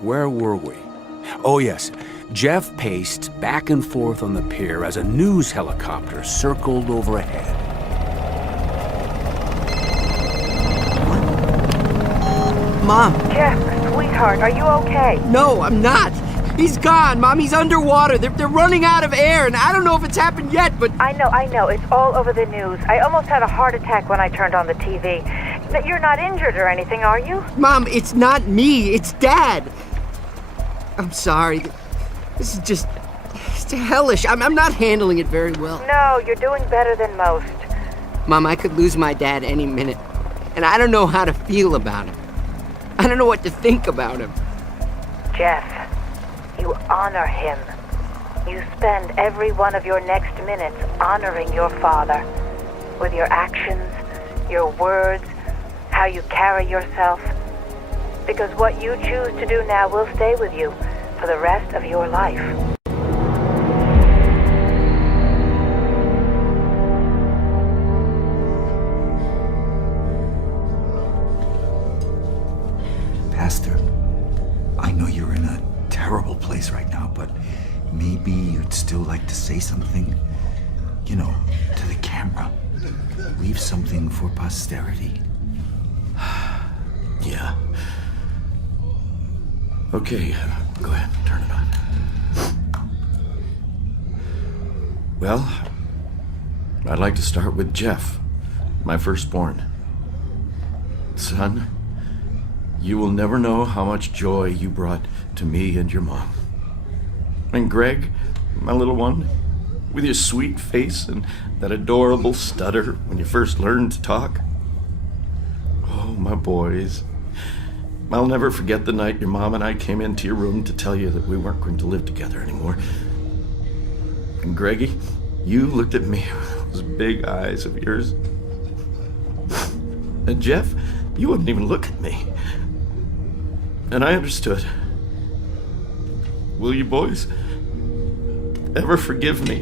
Where were we? Oh, yes. Jeff paced back and forth on the pier as a news helicopter circled overhead. Mom. Jeff, sweetheart, are you okay? No, I'm not. He's gone, Mom. He's underwater. They're running out of air, and I don't know if it's happened yet, but... I know. It's all over the news. I almost had a heart attack when I turned on the TV. But you're not injured or anything, are you? Mom, it's not me. It's Dad. I'm sorry. This is just... It's hellish. I'm not handling it very well. No, you're doing better than most. Mom, I could lose my dad any minute, and I don't know how to feel about him. I don't know what to think about him. Jeff, you honor him. You spend every one of your next minutes honoring your father. With your actions, your words, how you carry yourself. Because what you choose to do now will stay with you for the rest of your life. Pastor, I know you're in a terrible place right now, but maybe you'd still like to say something, you know, to the camera. Leave something for posterity. Yeah. Okay, go ahead, turn it on. Well, I'd like to start with Jeff, my firstborn. Son, you will never know how much joy you brought to me and your mom. And Greg, my little one, with your sweet face and that adorable stutter when you first learned to talk. Oh, my boys. I'll never forget the night your mom and I came into your room to tell you that we weren't going to live together anymore. And Greggy, you looked at me with those big eyes of yours. And Jeff, you wouldn't even look at me. And I understood. Will you boys ever forgive me?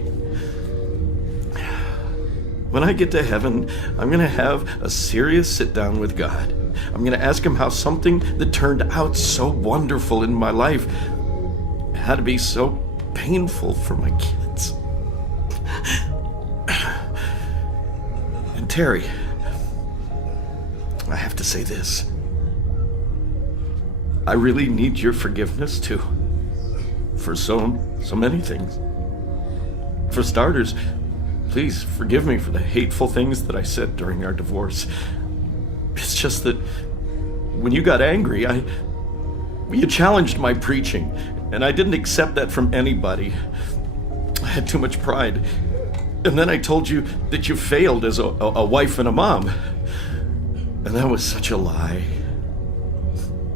When I get to heaven, I'm going to have a serious sit-down with God. I'm going to ask him how something that turned out so wonderful in my life had to be so painful for my kids. And Terry, I have to say this. I really need your forgiveness, too. For so many things. For starters, please forgive me for the hateful things that I said during our divorce. It's just that when you got angry, you challenged my preaching, and I didn't accept that from anybody. I had too much pride. And then I told you that you failed as a wife and a mom. And that was such a lie.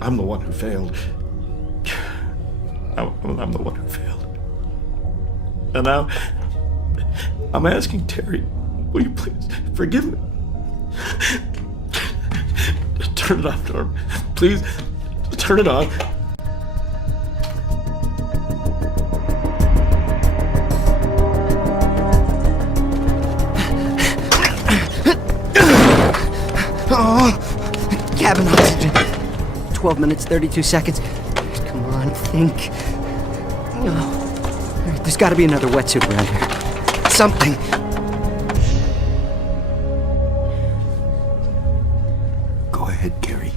I'm the one who failed. I'm the one who failed. And now, I'm asking Terry, will you please forgive me? Turn it on, Norm. Please, turn it on. Oh, cabin oxygen. 12 minutes, 32 seconds. Come on, think. No. There's got to be another wetsuit around here. Something. Go ahead, Gary.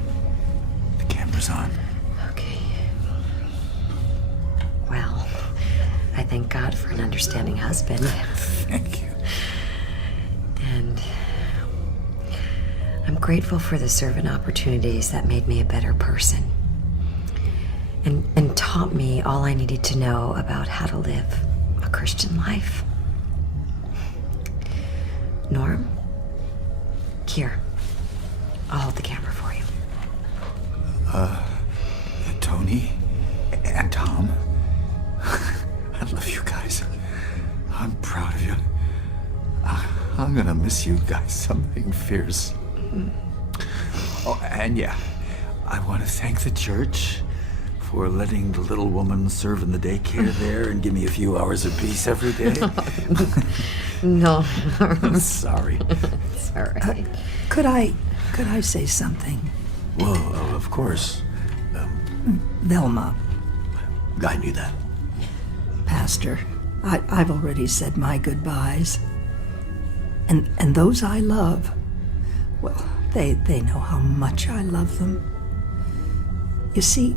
The camera's on. Okay. Well, I thank God for an understanding husband. Thank you. And I'm grateful for the servant opportunities that made me a better person. And taught me all I needed to know about how to live a Christian life. Norm, here, I'll hold the camera for you. Tony and Tom, I love you guys. I'm proud of you. I'm gonna miss you guys something fierce. Oh, and yeah, I want to thank the church for letting the little woman serve in the daycare there and give me a few hours of peace every day. No. I'm sorry. It's all right. Could I say something? Well, of course. Velma. I knew that. Pastor, I've already said my goodbyes. And those I love, well, they know how much I love them. You see,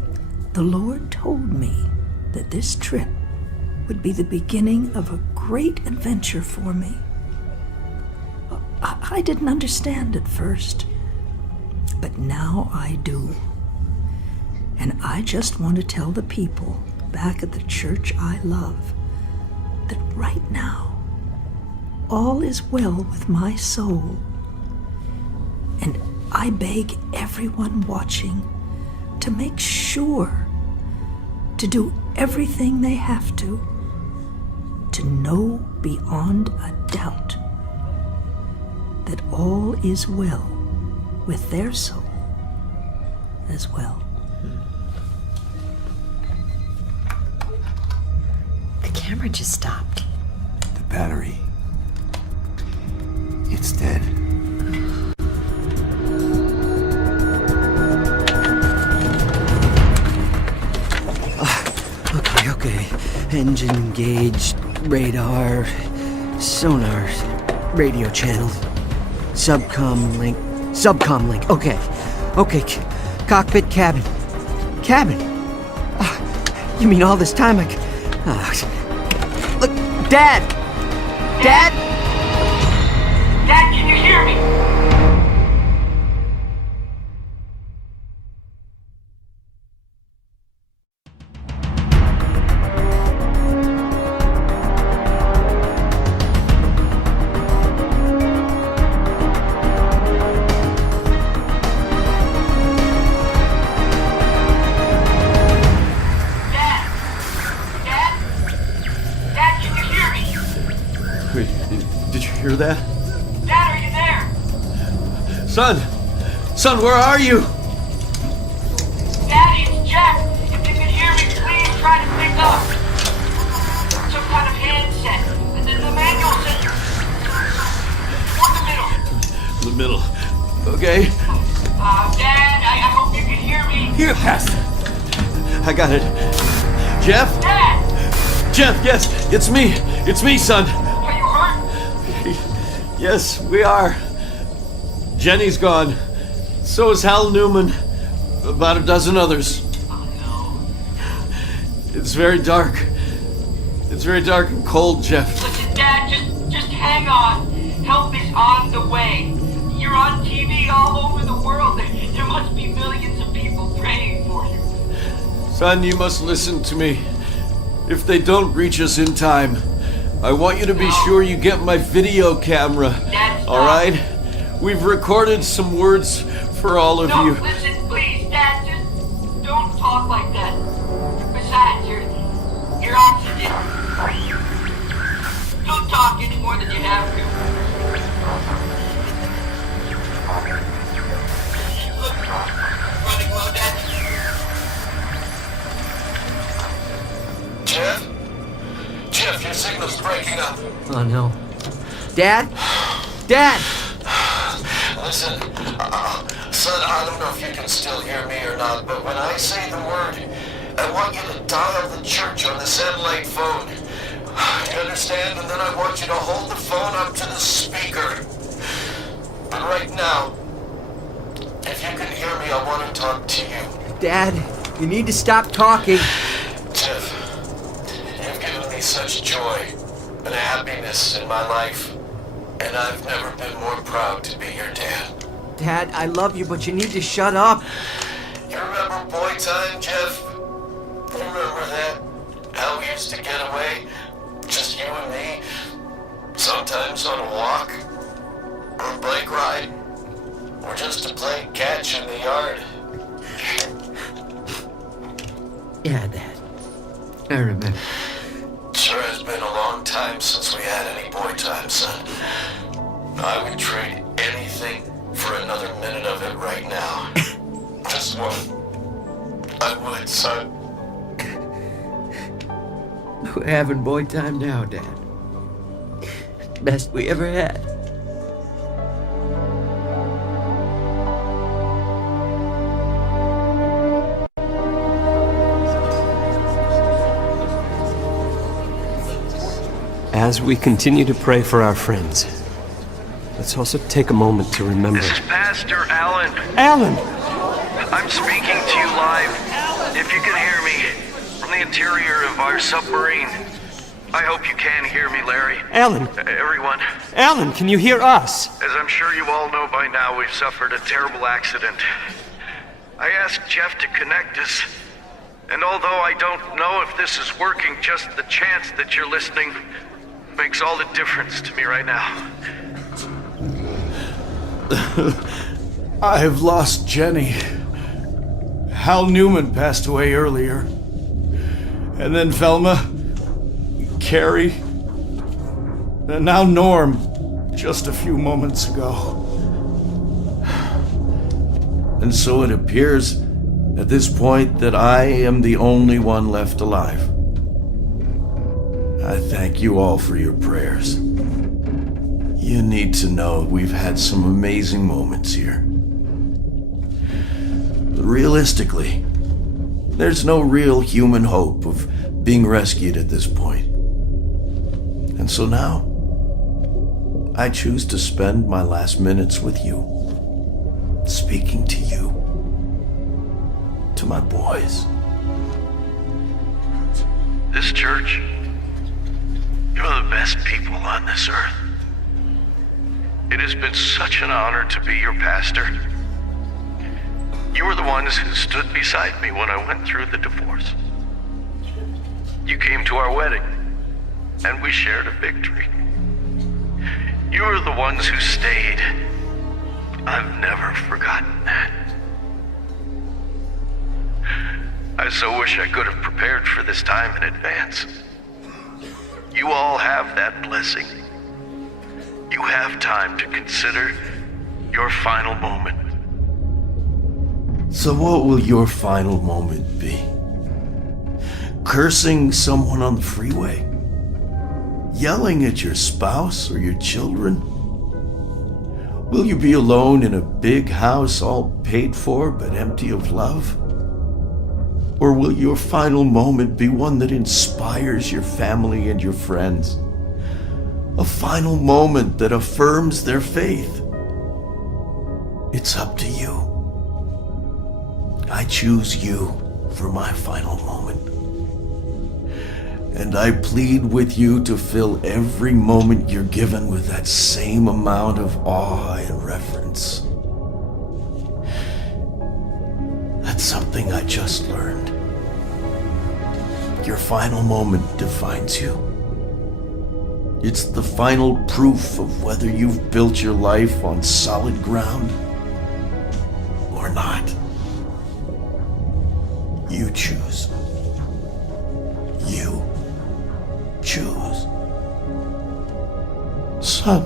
the Lord told me that this trip would be the beginning of a great adventure for me. I didn't understand at first, but now I do. And I just want to tell the people back at the church I love that right now, all is well with my soul. And I beg everyone watching to make sure to do everything they have to know beyond a doubt that all is well with their soul as well. The camera just stopped. The battery. It's dead. Okay. Engine engaged, radar, sonar, radio channel, subcom link. Okay. Cockpit cabin. You mean all this time look, Dad! Dad, can you hear me? Hear that? Dad, are you there? Son, where are you? Daddy, it's Jeff. If you can hear me, please try to pick up. Some kind of handset. And then the manual says toward the middle. The middle. Okay. Dad, I hope you can hear me. Here, Pastor. I got it. Jeff? Dad! Jeff, yes, it's me. It's me, son. Are you hurt? Yes, we are. Jenny's gone. So is Hal Newman. About a dozen others. Oh, no. It's very dark. It's very dark and cold, Jeff. Listen, Dad, just hang on. Help is on the way. You're on TV all over the world. There must be millions of people praying for you. Son, you must listen to me. If they don't reach us in time, I want you to be sure you get my video camera. All right? We've recorded some words for all of you. No, listen, please, Dad, just don't talk like that. Besides, you're oxygen. Don't talk any more than you have to. Look, running low, Dad. Jeff, your signal's breaking up. Oh no. Dad? Listen, son, I don't know if you can still hear me or not, but when I say the word, I want you to dial the church on the satellite phone. You understand? And then I want you to hold the phone up to the speaker. But right now, if you can hear me, I want to talk to you. Dad, you need to stop talking. Jeff, you've given me such joy and happiness in my life, and I've never been more proud to be your dad. Dad, I love you, but you need to shut up. You remember boy time, Jeff? You remember that? How we used to get away? Just you and me? Sometimes on a walk, or a bike ride, or just to play catch in the yard. Yeah, Dad. I remember. Sure has been a long time since we had any boy time, son. I would trade anything for another minute of it right now. Just one. I would, son. We're having boy time now, Dad. Best we ever had. As we continue to pray for our friends, let's also take a moment to remember... This is Pastor Alan. Alan! I'm speaking to you live. If you can hear me, from the interior of our submarine. I hope you can hear me, Larry. Alan! Everyone. Alan, can you hear us? As I'm sure you all know by now, we've suffered a terrible accident. I asked Jeff to connect us, and although I don't know if this is working, just the chance that you're listening makes all the difference to me right now. I've lost Jenny. Hal Newman passed away earlier. And then Velma, Carrie, and now Norm, just a few moments ago. And so it appears at this point that I am the only one left alive. I thank you all for your prayers. You need to know we've had some amazing moments here. But realistically, there's no real human hope of being rescued at this point. And so now, I choose to spend my last minutes with you, speaking to you, to my boys. This church, you're the best people on this earth. It has been such an honor to be your pastor. You were the ones who stood beside me when I went through the divorce. You came to our wedding, and we shared a victory. You were the ones who stayed. I've never forgotten that. I so wish I could have prepared for this time in advance. You all have that blessing. You have time to consider your final moment. So what will your final moment be? Cursing someone on the freeway? Yelling at your spouse or your children? Will you be alone in a big house all paid for but empty of love? Or will your final moment be one that inspires your family and your friends? A final moment that affirms their faith? It's up to you. I choose you for my final moment. And I plead with you to fill every moment you're given with that same amount of awe and reverence. That's something I just learned. Your final moment defines you. It's the final proof of whether you've built your life on solid ground or not. You choose. You choose. Son.